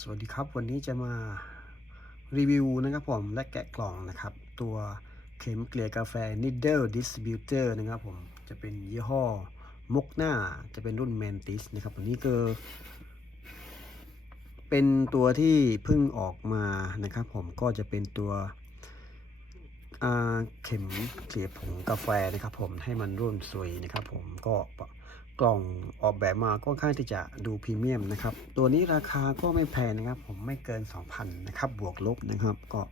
สวัสดีครับวันนี้จะมารีวิวนะครับผมและแกะกล่องนะครับ ตัวเข็มเกลี่ยกาแฟ Needle Distributor นะครับผมจะเป็นยี่ห้อมกหน้าจะเป็นรุ่น Mantis นะครับอันนี้คือเป็นตัวที่เพิ่งออกมานะครับผมก็จะเป็นตัวเข็มเกลี่ยผงกาแฟนะครับผมให้มันร่วนสวยนะครับผมก็ กล่องออกแบบมาก็ค่อนข้างที่จะดูพรีเมียมนะครับ ตัวนี้ราคาก็ไม่แพงนะครับ ผมไม่เกิน 2,000นะครับ บวกลบนะครับ ก็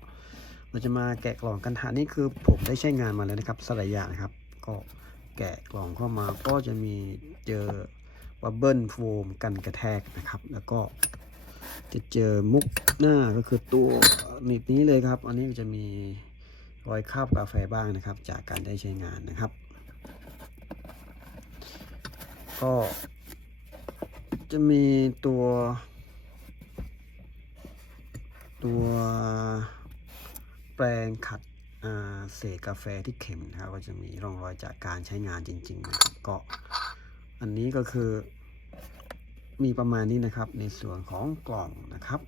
เราจะมาแกะกล่องกันหานี่คือผมได้ใช้งานมาแล้วนะครับสลายยานะครับ ก็แกะกล่องเข้ามาก็จะมีเจอบับเบิลโฟมกันกระแทกนะครับ แล้วก็จะเจอมุกหน้าก็คือตัวหนีบนี้เลยครับ อันนี้จะมีรอยคราบกาแฟบ้างนะครับ จากการได้ใช้งานนะครับ ก็ จะมีตัว ตัวแปรงขัดเศษกาแฟที่เข็มนะครับก็จะมีร่องรอยจากการใช้งานจริงๆนะครับก็อันนี้ก็คือมีประมาณนี้นะครับในส่วนของกล่องนะครับ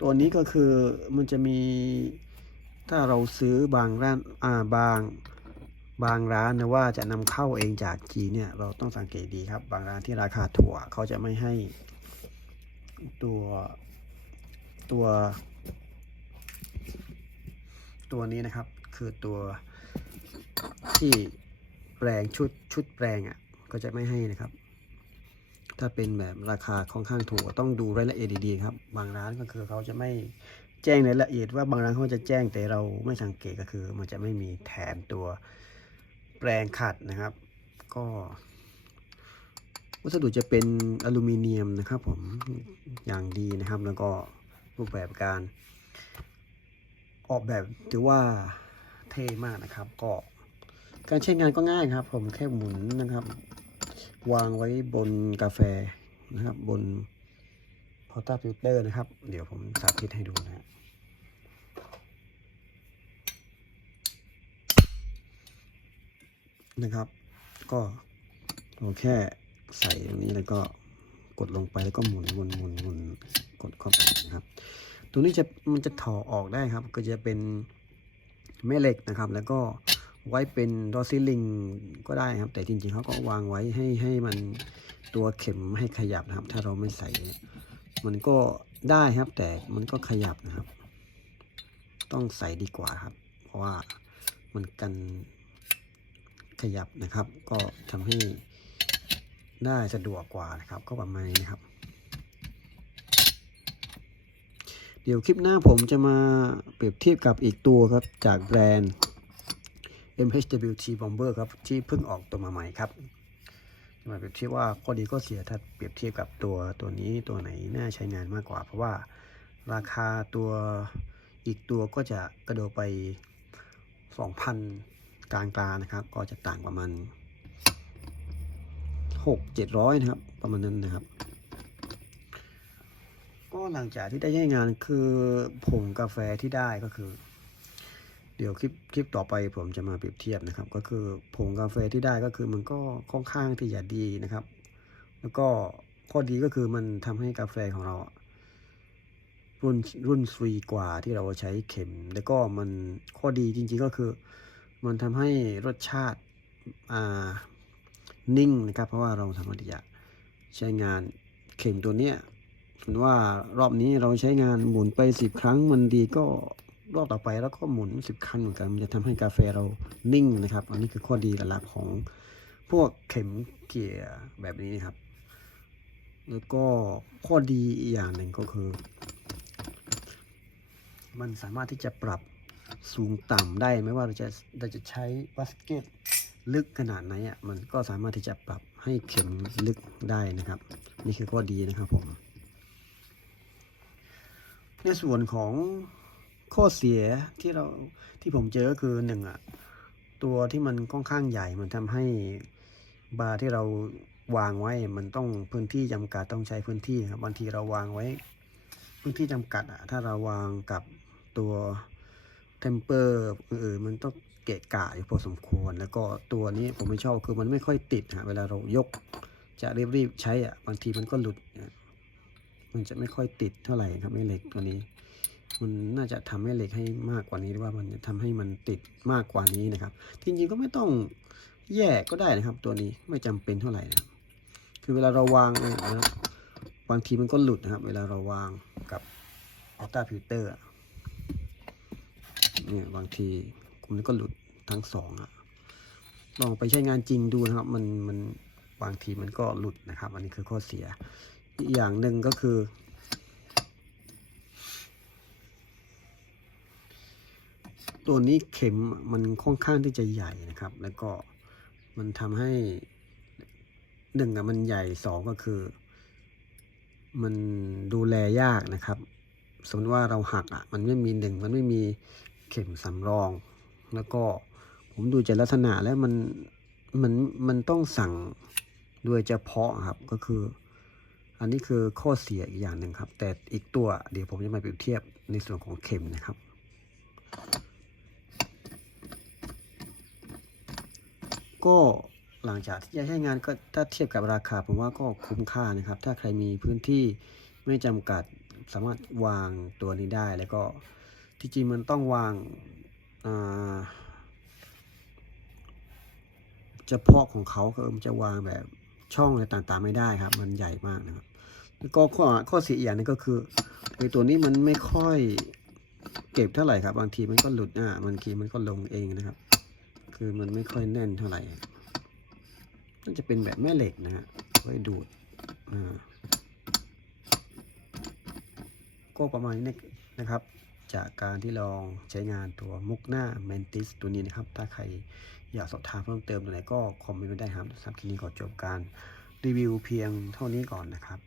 ตัวนี้ก็คือมันจะมีถ้าเราซื้อบางร้านอ่าบาง บางร้านนะว่าจะนำเข้าเองจากจีนเนี่ยเราต้องสังเกตดีครับ บางร้านที่ราคาถั่วเขาจะไม่ให้ตัวตัว ตัวนี้นะครับ คือตัวที่แปลงชุดชุดแปลงอะก็จะไม่ให้นะครับ ถ้าเป็นแบบราคาค่อนข้างถูกต้องดูรายละเอียดดีๆครับ บางร้านก็คือเขาจะไม่แจ้งรายละเอียดว่าบางร้านเขาจะแจ้งแต่เราไม่สังเกตก็คือ มันจะไม่มีแถมตัว แปลงขัดนะครับ ก็ วัสดุจะเป็นอลูมิเนียมนะครับผมอย่างดีนะครับ แล้วก็รูปแบบการ ออกแบบถือว่าเท่มากนะครับ ก็การใช้งานก็ง่ายครับ ผมแค่หมุนนะครับ วางไว้บนกาแฟนะครับ บนพอต้าฟิลเตอร์นะครับ เดี๋ยวผมสาธิตให้ดูนะฮะ นะครับ ก็เราแค่ใส่ตรงนี้แล้วก็กดลงไปแล้วก็หมุนหมุนหมุนหมุนกดเข้าไปนะครับ ตัวนี้จะมันจะถอออกได้ครับ ก็จะเป็นแม่เหล็กนะครับ แล้วก็ไว้เป็นดอซิลิงก็ได้ครับ แต่จริงๆเขาก็วางไว้ให้ให้มันตัวเข็มให้ขยับนะครับ ถ้าเราไม่ใส่เนี่ยมันก็ได้ครับ แต่มันก็ขยับนะครับ ต้องใส่ดีกว่าครับ เพราะว่ามันกัน ขยับนะครับ ก็ทำให้ได้สะดวกกว่านะครับ ก็ประมาณนี้นะครับ เดี๋ยวคลิปหน้าผมจะมาเปรียบเทียบกับอีกตัวครับ จากแบรนด์ MHWT Bomber ครับ ที่เพิ่งออกตัวมาใหม่ครับมาเปรียบเทียบว่าข้อดีข้อเสียถ้าเปรียบเทียบกับตัวตัวนี้ตัวไหนน่าใช้งานมากกว่า เพราะว่าราคาตัวอีกตัวก็จะกระโดดไป 2,000 กลางกลานะครับ ก็จะต่างประมาณ6 700นะครับ ประมาณนั้นนะครับ ก็หลังจากที่ได้ใช้งานคือผงกาแฟที่ได้ก็คือ เดี๋ยวคลิปคลิปต่อไปผมจะมาเปรียบเทียบนะครับ ก็คือผงกาแฟที่ได้ก็คือมันก็ค่อนข้างที่จะดีนะครับ แล้วก็ข้อดีก็คือมันทำให้กาแฟของเรารุ่นรุ่นฟรีกว่าที่เราใช้เข็ม แล้วก็มันข้อดีจริง ๆก็คือ มันทำให้รสชาตินิ่งนะครับ เพราะว่าเราสามารถที่จะใช้งานเข็มตัวเนี้ยสมมติว่ารอบนี้เราใช้งานหมุนไปสิบครั้งมันดีก็รอบต่อไปแล้วก็หมุนสิบครั้งเหมือนกันมันจะทำให้กาแฟเรานิ่งนะครับ อันนี้คือข้อดีหลักของพวกเข็มเกี่ยแบบนี้นะครับ แล้วก็ข้อดีอีกอย่างหนึ่งก็คือ มันสามารถที่จะปรับ สูงต่ำได้ไม่ว่าเราจะเราจะใช้บาสเกตลึกขนาดไหนอะมันก็สามารถที่จะปรับให้เข็มลึกได้นะครับ นี่คือข้อดีนะครับผม ในส่วนของข้อเสียที่เราที่ผมเจอคือหนึ่งอะตัวที่มันค่อนข้างใหญ่มันทำให้บาร์ที่เราวางไว้มันต้องพื้นที่จำกัดต้องใช้พื้นที่ครับบางทีเราวางไว้ พื้นที่จำกัดอะถ้าเราวางกับตัว เทมเปอร์มันต้องเกะกะอยู่พอสมควร แล้วก็ตัวนี้ผมไม่ชอบคือมันไม่ค่อยติดฮะเวลาเรายก จะรีบๆใช้อะบางทีมันก็หลุด มันจะไม่ค่อยติดเท่าไหร่ครับแม่เหล็กตัวนี้ มันน่าจะทำให้เหล็กให้มากกว่านี้หรือว่ามันจะทำให้มันติดมากกว่านี้นะครับจริงๆก็ไม่ต้องแยกก็ได้นะครับ ตัวนี้ไม่จำเป็นเท่าไหร่นะคือเวลาเราวางนะบางทีมันก็หลุดนะครับ เวลาเราวางกับอัลต้าฟิลเตอร์ เนี่ยบางทีมันก็หลุดทั้งสองอะลองไปใช้งานจริงดูนะครับมันมันบางทีมันก็หลุดนะครับ อันนี้คือข้อเสีย อีกอย่างหนึ่งก็คือ ตัวนี้เข็มมันค่อนข้างที่จะใหญ่นะครับ แล้วก็มันทำให้หนึ่งอะมันใหญ่สองก็คือ มันดูแลยากนะครับสมมติว่าเราหักอะมันไม่มีหนึ่งมันไม่มี เข็มสำรอง แล้วก็ผมดูจากลักษณะแล้วมันมันมันต้องสั่งโดยเฉพาะครับก็คือ อันนี้คือข้อเสียอีกอย่างหนึ่งครับ แต่อีกตัวเดี๋ยวผมจะมาเปรียบเทียบในส่วนของเข็มนะครับก็หลังจากที่จะใช้งานก็ถ้าเทียบกับราคาผมว่าก็คุ้มค่านะครับ ถ้าใครมีพื้นที่ไม่จำกัดสามารถวางตัวนี้ได้แล้วก็ ที่จริงมันต้องวางาเฉพาะของเขาคือมันจะวางแบบช่องอะไรต่างๆไม่ได้ครับ มันใหญ่มากนะครับแล้วก็ข้อข้อเสียอย่างนึงก็คือไอตัวนี้มันไม่ค่อยเก็บเท่าไหร่ครับ บางทีมันก็หลุดอะบางทีมันก็ลงเองนะครับ คือมันไม่ค่อยแน่นเท่าไหร่น่าจะเป็นแบบแม่เหล็กนะฮะไว้ดูดอ่าก็ประมาณนี้นะครับ จากการที่ลองใช้งานตัวมุกหน้า Mantis ตัวนี้นะครับ ถ้าใครอยากสอบถามเพิ่มเติมตรงไหนก็คอมเมนต์ไว้ได้ครับสำหรับคลิปนี้ขอจบการรีวิวเพียงเท่านี้ก่อนนะครับ